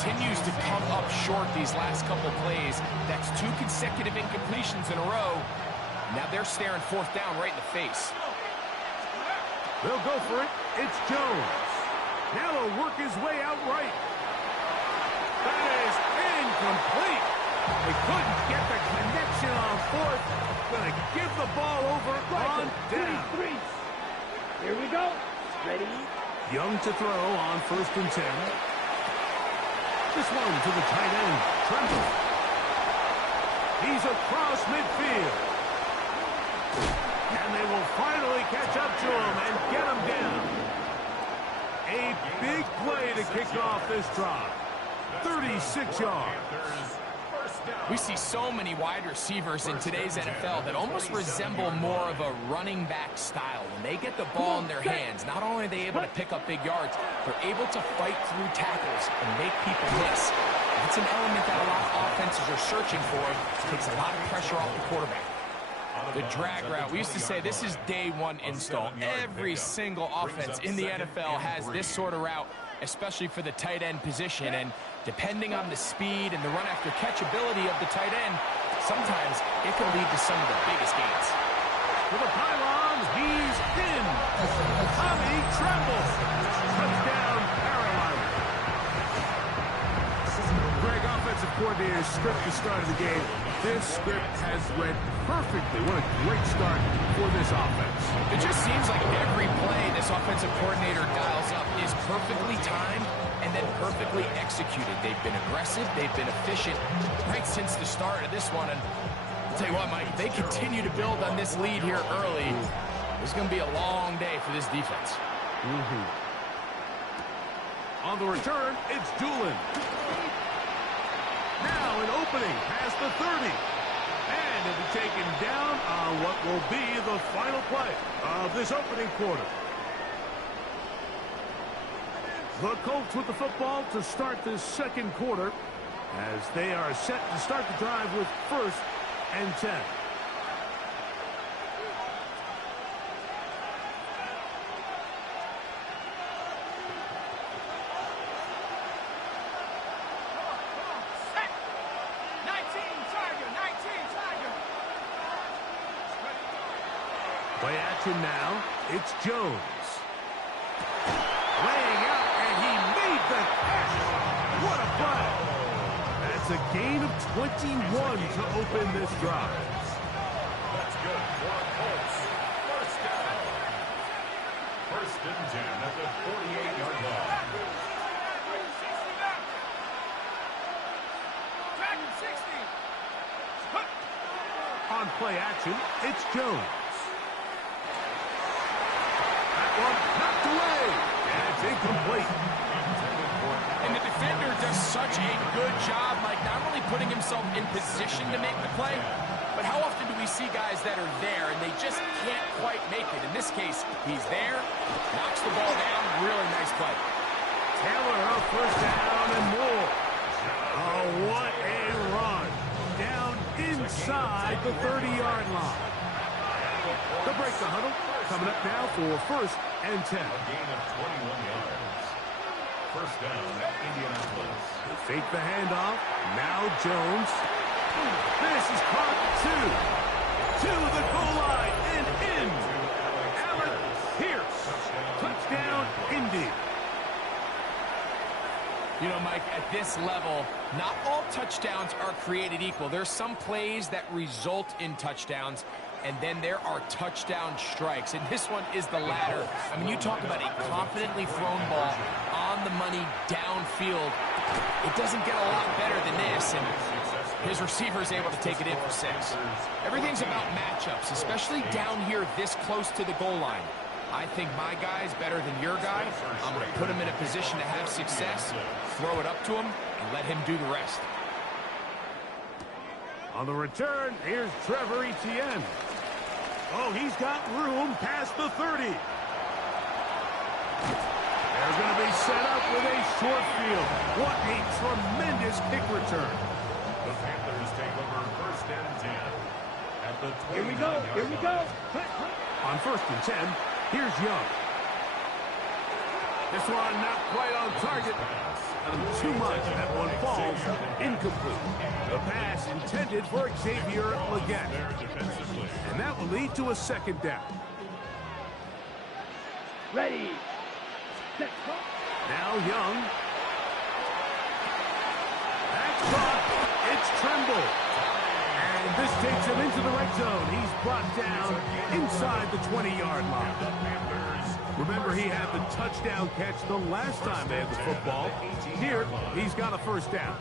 continues to come up short these last couple plays. That's 2 consecutive incompletions in a row. Now they're staring 4th down right in the face. They'll go for it. It's Jones. Now he'll work his way out right. That is incomplete. They couldn't get the connection on 4th. Going to give the ball over on down. Here we go. Ready? Young to throw on 1st and 10. This one to the tight end, Tremble. He's across midfield. And they will finally catch up to him and get him down. A big play to kick off this drive. 36 yards. We see so many wide receivers in today's NFL that almost resemble more of a running back style. When they get the ball in their hands, not only are they able to pick up big yards, they're able to fight through tackles and make people miss. That's an element that a lot of offenses are searching for. It takes a lot of pressure off the quarterback. The drag route. We used to say this is day 1 install. Every single offense in the NFL has this sort of route, especially for the tight end position. And depending on the speed and the run after catch ability of the tight end, sometimes it can lead to some of the biggest gains. To the pylon, he's in. Tommy Tremble. Touchdown, Carolina. Greg, offensive coordinator's script the start of the game. This script has read perfectly. What a great start for this offense. It just seems like every play this offensive coordinator dials up is perfectly timed and then perfectly executed. They've been aggressive. They've been efficient right since the start of this one. And I'll tell you what, Mike, they continue to build on this lead here early. It's going to be a long day for this defense. On the return, it's Doolin. Now an opening past the 30. And it'll be taken down on what will be the final play of this opening quarter. The Colts with the football to start this 2nd quarter as they are set to start the drive with 1st and 10. Play action now. It's Jones. Laying out, and he made the catch. What a play. That's a gain of 21 to open this drive. That's good for Colts. 1st down. 1st and 10 at the 48-yard line. On play action, it's Jones. Knocked away, and it's incomplete. And the defender does such a good job, like not only putting himself in position to make the play, but how often do we see guys that are there and they just can't quite make it? In this case, he's there, knocks the ball down, really nice play. Taylor, 1st down and more. Oh, what a run. Down inside the 30-yard line. They'll break the huddle. Coming up now for 1st and 10. A gain of 21 yards. 1st down at Indianapolis. They fake the handoff. Now Jones. This is caught 2. To the goal line and in. Allen Pierce. Touchdown, Indy. You know, Mike, at this level, not all touchdowns are created equal. There's some plays that result in touchdowns, and then there are touchdown strikes. And this one is the latter. I mean, you talk about a confidently thrown ball on the money downfield. It doesn't get a lot better than this, and his receiver is able to take it in for 6. Everything's about matchups, especially down here this close to the goal line. I think my guy's better than your guy. I'm going to put him in a position to have success, throw it up to him, and let him do the rest. On the return, here's Trevor Etienne. Oh, he's got room past the 30. They're going to be set up with a short field. What a tremendous kick return. The Panthers take over 1st and 10. At the 29-yard line. Here we go. Here we go. On 1st and 10, here's Young. This one not quite on target. Too much. That one falls incomplete. The pass intended for Xavier Leggett. And that will lead to a second down. Ready. Set. Now Young. That's caught. It's Trimble. And this takes him into the red zone. He's brought down inside the 20-yard line. Remember, he had the touchdown catch the last time they had the football. Here, he's got a first down.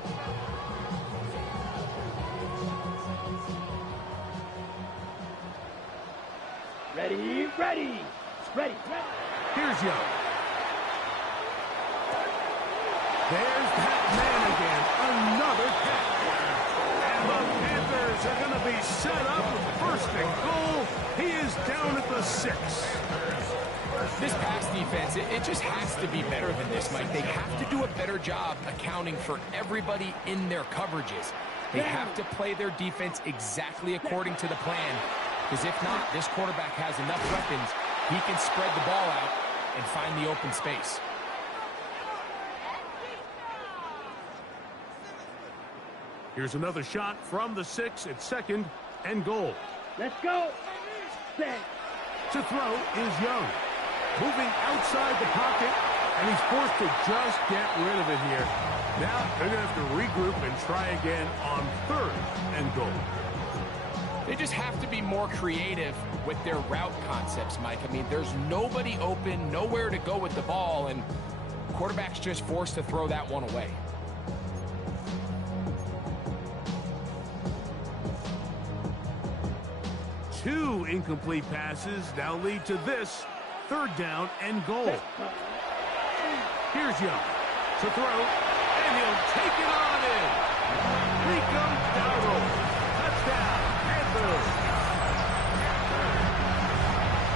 Ready, ready. Ready, ready. Here's Young. There's that man again. Another catch. And the Panthers are going to be set up with 1st and goal. He is down at the 6. This pass defense, it just has to be better than this, Mike. They have to do a better job accounting for everybody in their coverages. They have to play their defense exactly according to the plan, because if not, this quarterback has enough weapons. He can spread the ball out and find the open space. Here's another shot from the 6 at 2nd and goal. Let's go. Set. To throw is Young. Moving outside the pocket, and he's forced to just get rid of it here. Now they're going to have to regroup and try again on 3rd and goal. They just have to be more creative with their route concepts, Mike. I mean, there's nobody open, nowhere to go with the ball, and the quarterback's just forced to throw that one away. Two incomplete passes now lead to this 3rd down and goal. Here's Young to throw, and he'll take it on in. Rico Dowdle, touchdown, Panthers.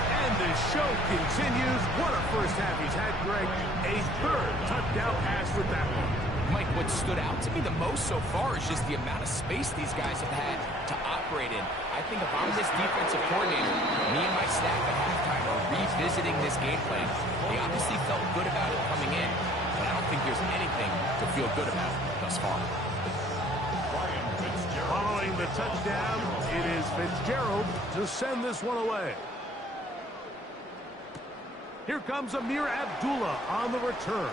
And the show continues. What a first half he's had, Greg. A 3rd touchdown pass with that one. Mike, what stood out to me the most so far is just the amount of space these guys have had to operate in. I think if I'm this defensive coordinator, me and my staff at halftime are revisiting this game plan. They obviously felt good about it coming in, but I don't think there's anything to feel good about thus far. Following the touchdown, it is Fitzgerald to send this one away. Here comes Amir Abdullah on the return.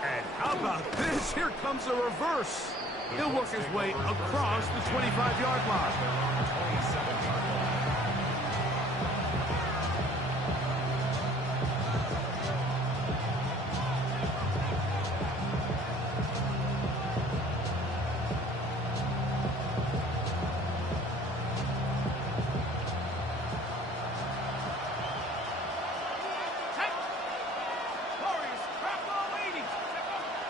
And how about this? Here comes a reverse. He'll work his way across the 25-yard line.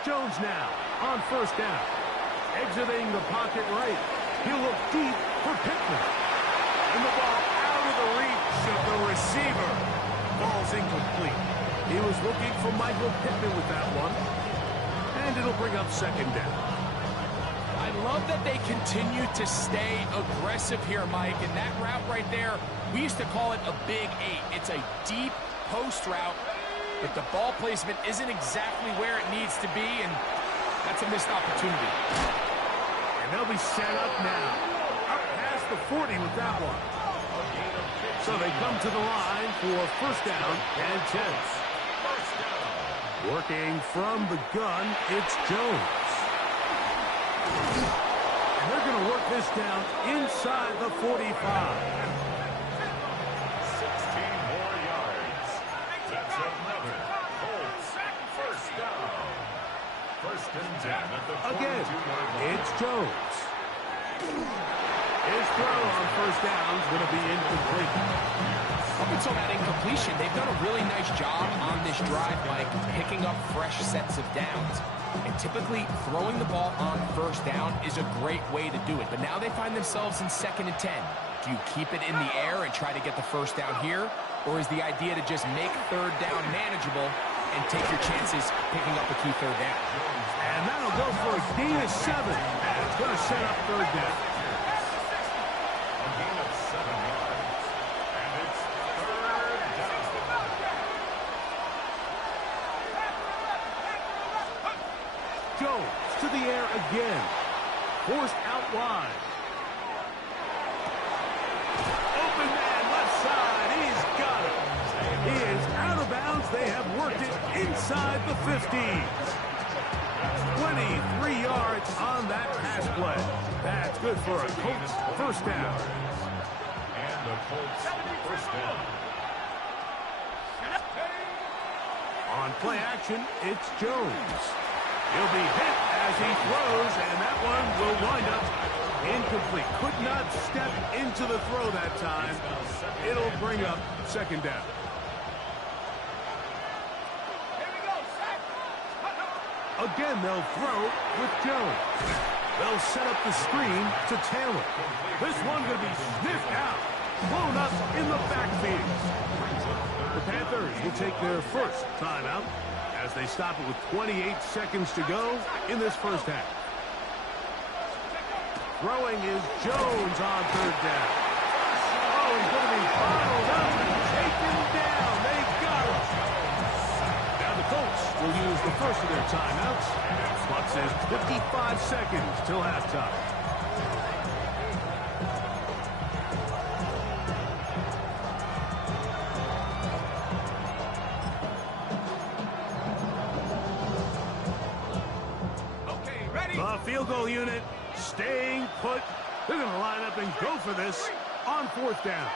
Jones now on 1st down. Exiting the pocket right. He'll look deep for Pittman. And the ball out of the reach of the receiver. Ball's incomplete. He was looking for Michael Pittman with that one. And it'll bring up 2nd down. I love that they continue to stay aggressive here, Mike. And that route right there, we used to call it a big 8. It's a deep post route, but the ball placement isn't exactly where it needs to be, and that's a missed opportunity. And they'll be set up now. Up past the 40 with that one. So they come to the line for 1st down and 10. Working from the gun, it's Jones. And they're going to work this down inside the 45. 16 more yards. That's another Colts 1st down. 1st and 10 at the 42-yard Again, line. it's Jones. His throw on 1st down is going to be incomplete. Up until that incompletion, they've done a really nice job on this drive, Mike, picking up fresh sets of downs. And typically, throwing the ball on 1st down is a great way to do it. But now they find themselves in 2nd and 10. Do you keep it in the air and try to get the 1st down here? Or is the idea to just make 3rd down manageable and take your chances picking up a key 3rd down? And that'll go for a gain of 7. And it's going to set up 3rd down. A gain of 7 yards. And it's 3rd down. Jones to the air again. Forced out wide. Open man, left side. He's got it. He is out of bounds. They have worked it inside the 50. 23 yards on that pass play. That's good for a Colts first down. And the Colts first down. On play action, it's Jones. He'll be hit as he throws, and that one will wind up incomplete. Could not step into the throw that time. It'll bring up second down. Again, they'll throw with Jones. They'll set up the screen to Taylor. This one going to be sniffed out, blown up in the backfield. The Panthers will take their first timeout as they stop it with 28 seconds to go in this first half. Throwing is Jones on third down. Oh, he's going to be bottled up and taken down. They got him. Now the Colts will use the first of their timeouts. Clock says 55 seconds till halftime. The field goal unit staying put. They're going to line up and go for this on fourth down.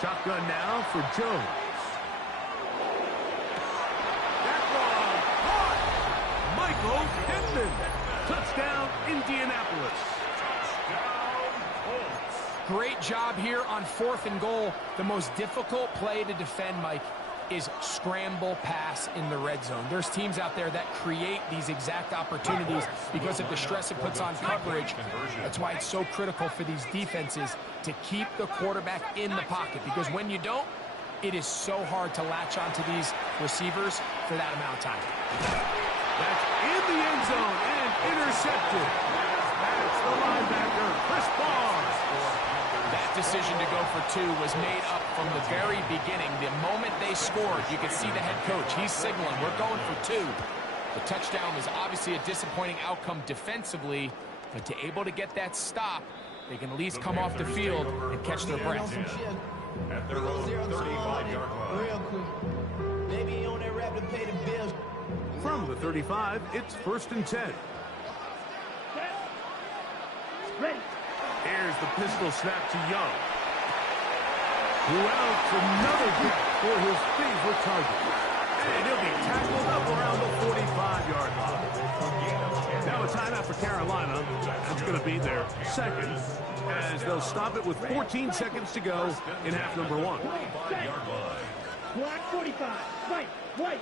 Shotgun now for Jones. That one caught. Michael Pittman. Touchdown, Indianapolis. Great job here on 4th and goal. The most difficult play to defend, Mike, is scramble pass in the red zone. There's teams out there that create these exact opportunities because of the stress it puts on coverage. That's why it's so critical for these defenses to keep the quarterback in the pocket, because when you don't, it is so hard to latch onto these receivers for that amount of time. That's in the end zone and intercepted. That's the linebacker, Chris Barnes. That decision to go for 2 was made up from the very beginning. The moment they scored, you could see the head coach. He's signaling, we're going for 2. The touchdown was obviously a disappointing outcome defensively, but to able to get that stop, they can at least come off the field and catch their breath. At their own 35-yard line. Maybe on that rap to pay the bills. From the 35, it's 1st and 10. Ready. Here's the pistol snap to Young. Who else another hit for his favorite target. And he'll be tackled up around the 45-yard line. Now a timeout for Carolina. That's going to be their second, as they'll stop it with 14 seconds to go in half number 1. Black 45. Right. White.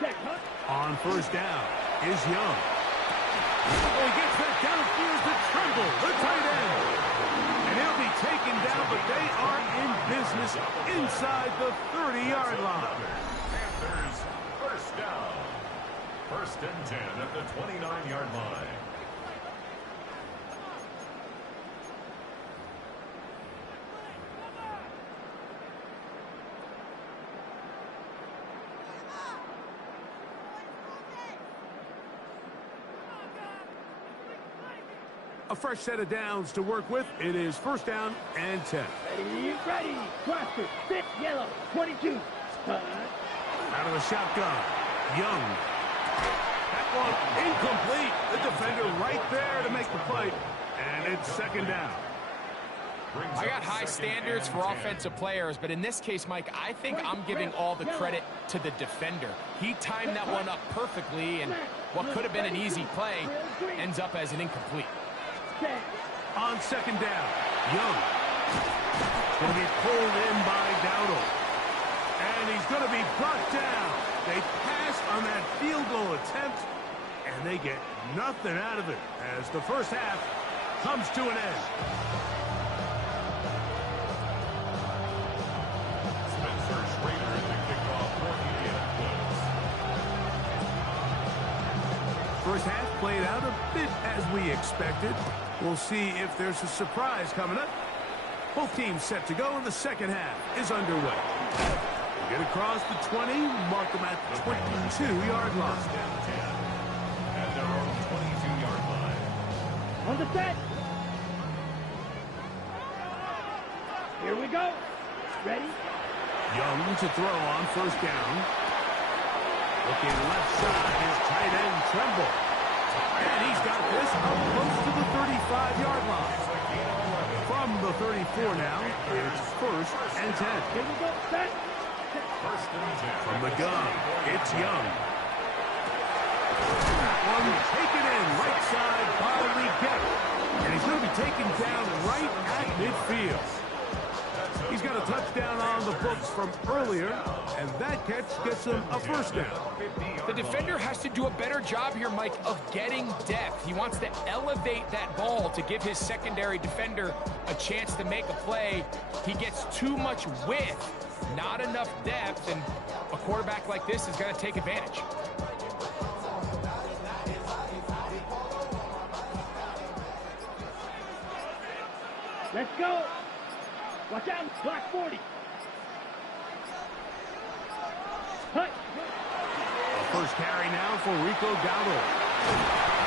Check, huh? On first down is Young. Oh, he gets that downfield to Tremble, the tight end. And he'll be taken down, but they are in business inside the 30-yard line. Panthers first down. 1st and 10 at the 29-yard line. A fresh set of downs to work with. It is 1st down and 10. Ready. Ready. Crossfit. Sit. Yellow. 22. Out of the shotgun. Young. That one incomplete. The defender right there to make the play. And it's 2nd down. I got high standards for offensive players, but in this case, Mike, I think I'm giving all the credit to the defender. He timed that one up perfectly, and what could have been an easy play ends up as an incomplete. On 2nd down, Young. Going to be pulled in by Dowdle. And he's going to be brought down. They pass on that field goal attempt, and they get nothing out of it as the first half comes to an end. Spencer Schrader in the kickoff for Indianapolis. First half played out a bit as we expected. We'll see if there's a surprise coming up Both teams set to go, and the second half is underway. Get across the 20, mark them at the 22-yard line. At their own 22-yard line. On the set. Here we go. Ready? Young to throw on first down. Looking left side is tight end Tremble. And he's got this up close to the 35-yard line. From the 34 now, it's first and 10. Here we go. Set. First and 10. From the gun, it's Young. That one taken in right side by Lee Gettle. And he's going to be taken down right at midfield. He's got a touchdown on the books from earlier, and that catch gets him a first down. The defender has to do a better job here, Mike, of getting depth. He wants to elevate that ball to give his secondary defender a chance to make a play. He gets too much width, not enough depth, and a quarterback like this is going to take advantage. Let's go. Watch out. Block 40. Hut. First carry now for Rico Dowdle.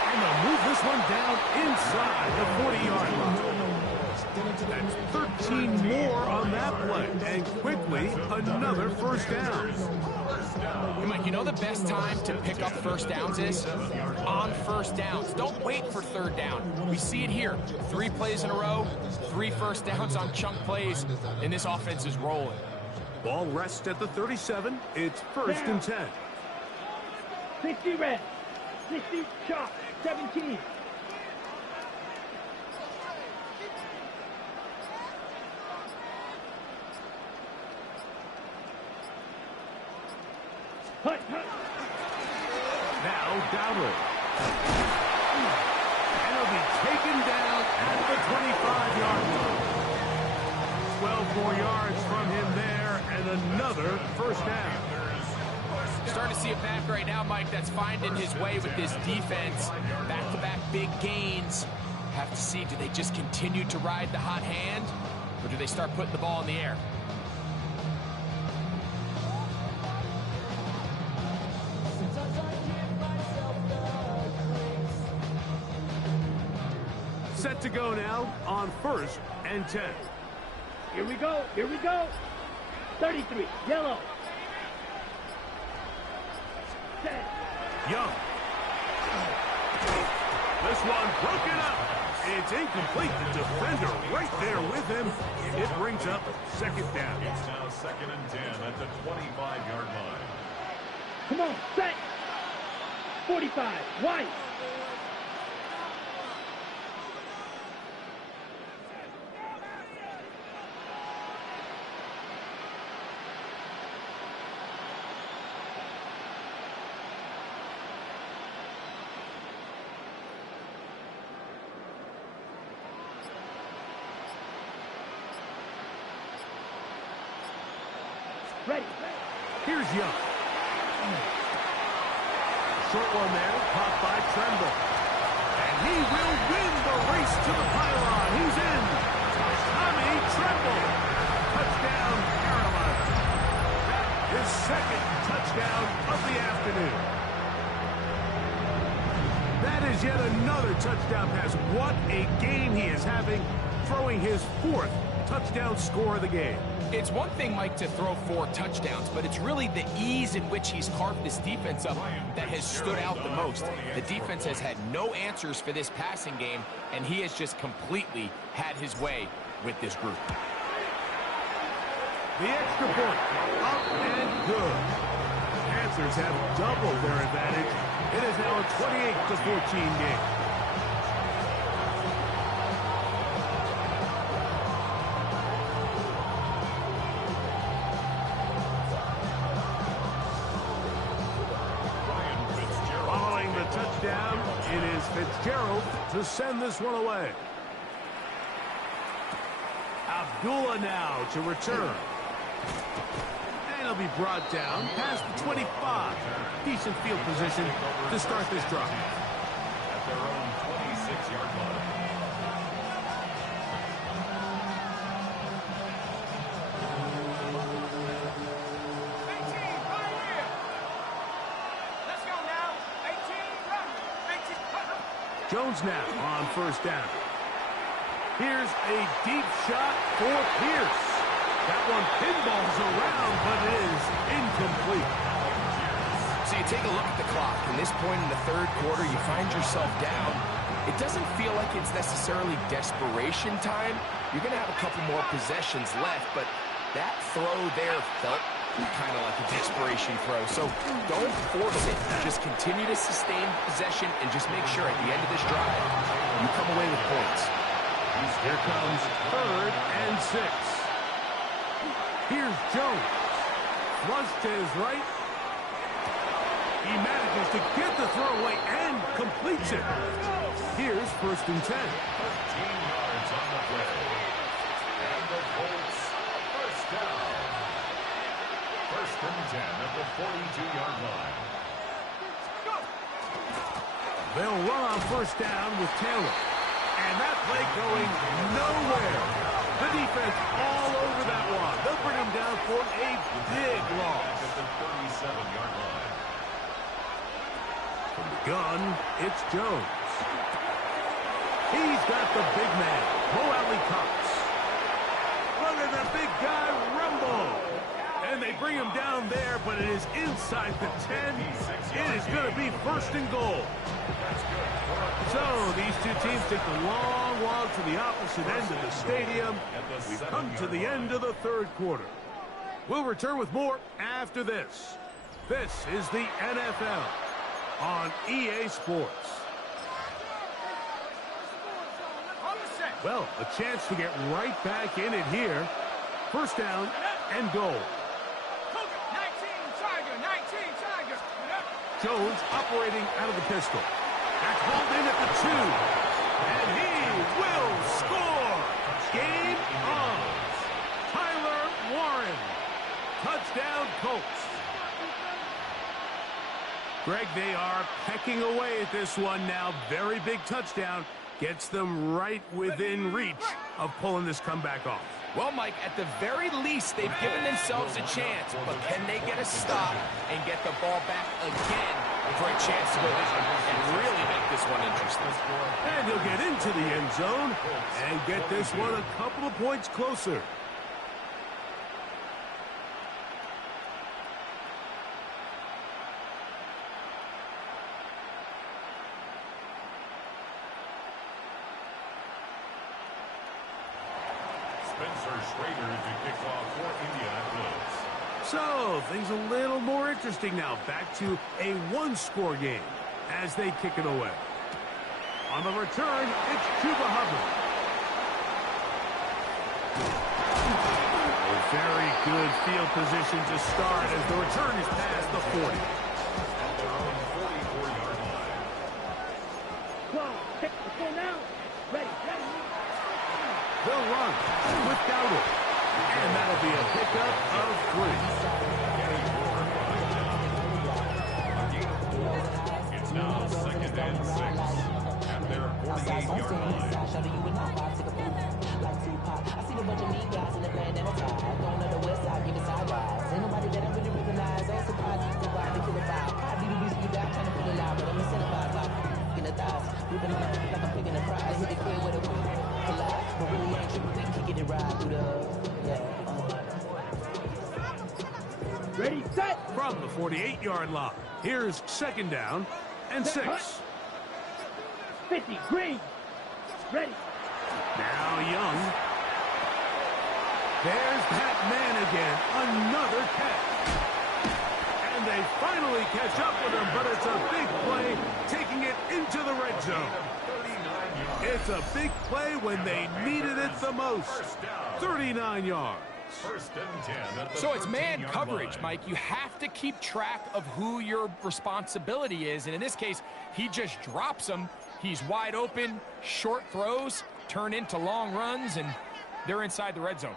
And they'll move this one down inside the 40-yard line. That's 13 more on that play. And quickly, another first down. Hey, Mike, you know the best time to pick up first downs is on first downs. Don't wait for third down. We see it here. 3 plays in a row, 3 first downs on chunk plays, and this offense is rolling. Ball rests at the 37. It's first and 10. 60 red. 60 chop. 17. Hut, hut. Now Dowdle. And he'll be taken down at the 25-yard line. 12 more yards from him there, and another first down. Starting to see it back right now, Mike, that's finding his way with this defense. Back-to-back big gains. Have to see, do they just continue to ride the hot hand, or do they start putting the ball in the air? Set to go now on first and 10. Here we go. Here we go. 33. Yellow. Set. Young. This one broken up. It's incomplete. The defender right there with him. It brings up second down. It's now second and 10 at the 25-yard line. Come on. Set. 45. White. Ready. Here's Young. Short one there, caught by Tremble. And he will win the race to the pylon. He's in. Tommy Tremble. Touchdown, Carolina. That is second touchdown of the afternoon. That is yet another touchdown pass. What a game he is having, throwing his 4th touchdown score of the game. It's one thing, Mike, to throw 4 touchdowns, but it's really the ease in which he's carved this defense up that has stood out the most. The defense has had no answers for this passing game, and he has just completely had his way with this group. The extra point, up and good. Panthers have doubled their advantage. It is now a 28-14 game. It is Fitzgerald to send this one away. Abdullah now to return. And he'll be brought down past the 25. Decent field position to start this drive. At their own 26-yard line. Jones now on first down. Here's a deep shot for Pierce. That one pinballs around, but it is incomplete. So you take a look at the clock. At this point in the third quarter, you find yourself down. It doesn't feel like it's necessarily desperation time. You're going to have a couple more possessions left, but that throw there felt kind of like a desperation throw. So don't force it. Just continue to sustain possession and just make sure at the end of this drive, you come away with points. Here comes 3rd and 6. Here's Jones. Flush to his right. He manages to get the throw away and completes it. Here's 1st and 10. 13 yards on the play. And the Colts, first down. 1st and 10 at the 42-yard line. They'll run on first down with Taylor. And that play going nowhere. The defense all over that one. They'll bring him down for a big loss. At the 37-yard line. From the gun, it's Jones. He's got the big man, Mo Alley Cox. Look at the big guy rumble. And they bring him down there, but it is inside the 10. It is going to be 1st and goal. So these two teams take the long walk to the opposite end of the stadium. We've come to the end of the third quarter. We'll return with more after this. This is the NFL on EA Sports. Well, a chance to get right back in it here. First down and goal. Jones operating out of the pistol. That's hauled in at the 2. And he will score. Game on. Tyler Warren. Touchdown Colts. Greg, they are pecking away at this one now. Very big touchdown. Gets them right within reach of pulling this comeback off. Well, Mike, at the very least, they've given themselves a chance, but can they get a stop and get the ball back again for a chance to go and really make this one interesting? And he'll get into the end zone and get this one a couple of points closer. So, things a little more interesting now. Back to a one-score game as they kick it away. On the return, it's Chuba Hubbard. A very good field position to start as the return is past the 40. At their own 44-yard line. Well, check the phone now. Ready. They'll run with Dowdle. And that'll be a pickup of 3. It's now 2nd and 6 at their 48-yard line. Ready, set. From the 48-yard line, here's 2nd down and 6. 50, green. Ready. Now Young. There's that man again. Another catch. And they finally catch up with him, but it's a big play, taking it into the red zone. It's a big play when they needed it the most. 39 yards. 1st and 10 at the So it's man 13-yard coverage, line. Mike. You have to keep track of who your responsibility is. And in this case, he just drops him. He's wide open. Short throws turn into long runs, and they're inside the red zone.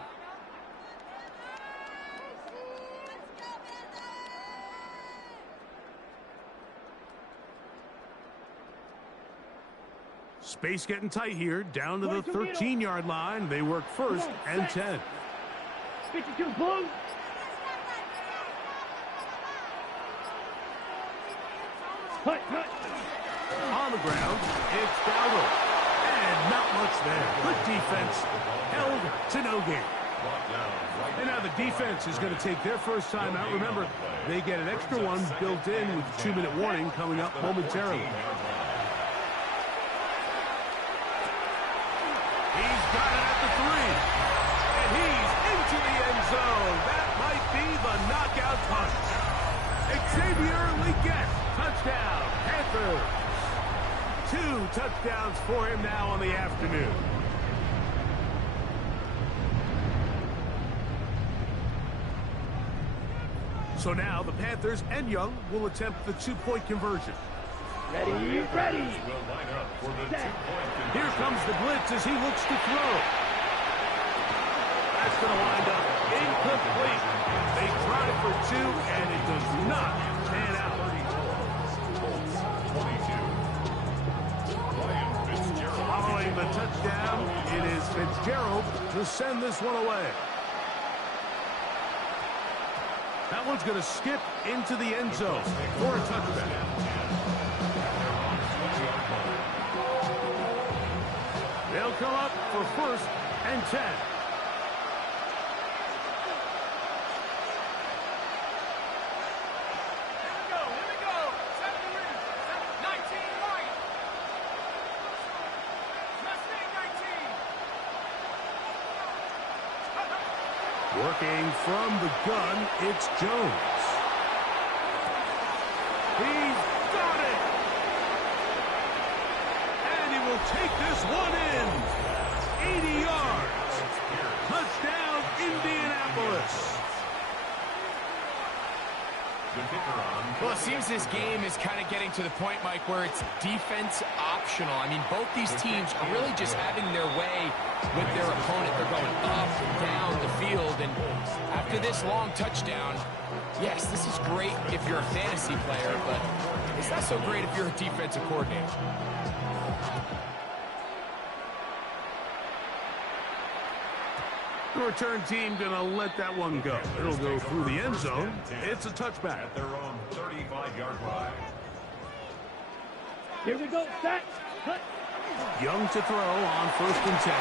Space getting tight here. Down to the 13-yard line. They work 1st and 10. 52, blue. On the the ground. It's Dowdle. And not much there. Good defense. Held to no gain. And now the defense is going to take their first time out. Remember, they get an extra one built in with a 2-minute warning coming up momentarily. He's got it at the 3. And he's into the end zone. That might be the knockout punch. Xavier Legette, touchdown, Panthers. 2 touchdowns for him now on the afternoon. So now the Panthers and Young will attempt the 2-point conversion. Ready. Here comes the blitz as he looks to throw. That's going to wind up incomplete. They tried for 2, and it does not pan out. Following the touchdown, it is Fitzgerald to send this one away. That one's going to skip into the end zone for a touchback. They'll come up for 1st and 10. Here we go. 19 right. Mustang 19. Working from the gun, it's Jones. He's got it! And he will take this one in. 80 yards. Touchdown, Indianapolis. Well, it seems this game is kind of getting to the point, Mike, where it's defense optional. I mean, both these teams are really just having their way with their opponent. They're going up and down the field, and after this long touchdown, yes, this is great if you're a fantasy player, but it's not so great if you're a defensive coordinator. The return team going to let that one go. It'll go through the end zone. It's a touchback. At their own 35-yard line. Here we go. Set. Cut. Young to throw on 1st and 10.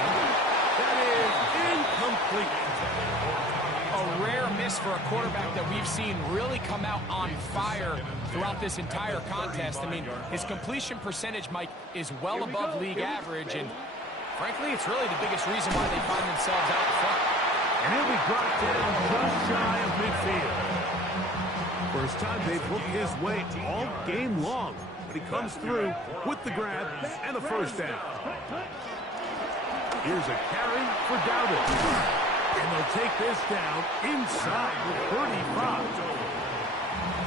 That is incomplete. A rare miss for a quarterback that we've seen really come out on fire throughout this entire contest. I mean, his completion percentage, Mike, is well above league average, and frankly, it's really the biggest reason why they find themselves out front. And he'll be brought down just shy of midfield. First time they've looked his way all game long, but he comes through with the grab and a 1st down. Here's a carry for Dowdle. And they'll take this down inside the 35.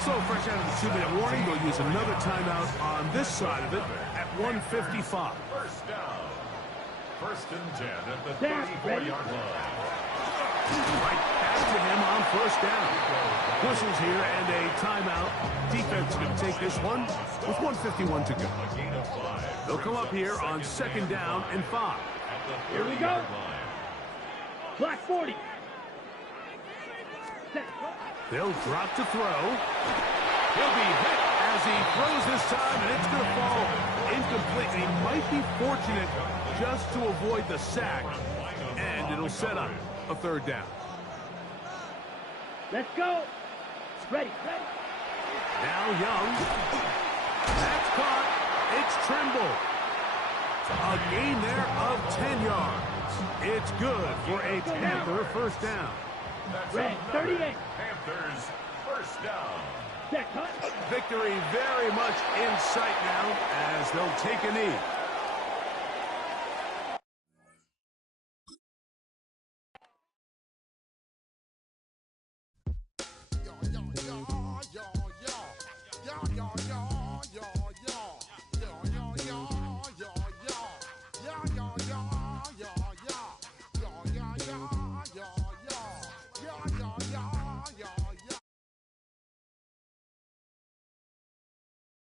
So fresh out of the 2-minute warning, they'll use another timeout on this side of it at 1:55. 1st down. 1st and 10 at the 34-yard line. Right back to him on 1st down. Whistles here and a timeout. Defense going to take this one with 1:51 to go. They'll come up here on 2nd down and 5. Here we go. Black 40. Set. They'll drop to throw. He'll be hit as he throws this time, and it's going to fall incomplete. He might be fortunate just to avoid the sack, and it'll set up a 3rd down. Let's go. Ready. Now Young. That's caught. It's Trimble. A gain there of 10 yards. It's good for a Panther 1st down. Red 38. Panthers 1st down. Set. Cut. Victory very much in sight now as they'll take a knee.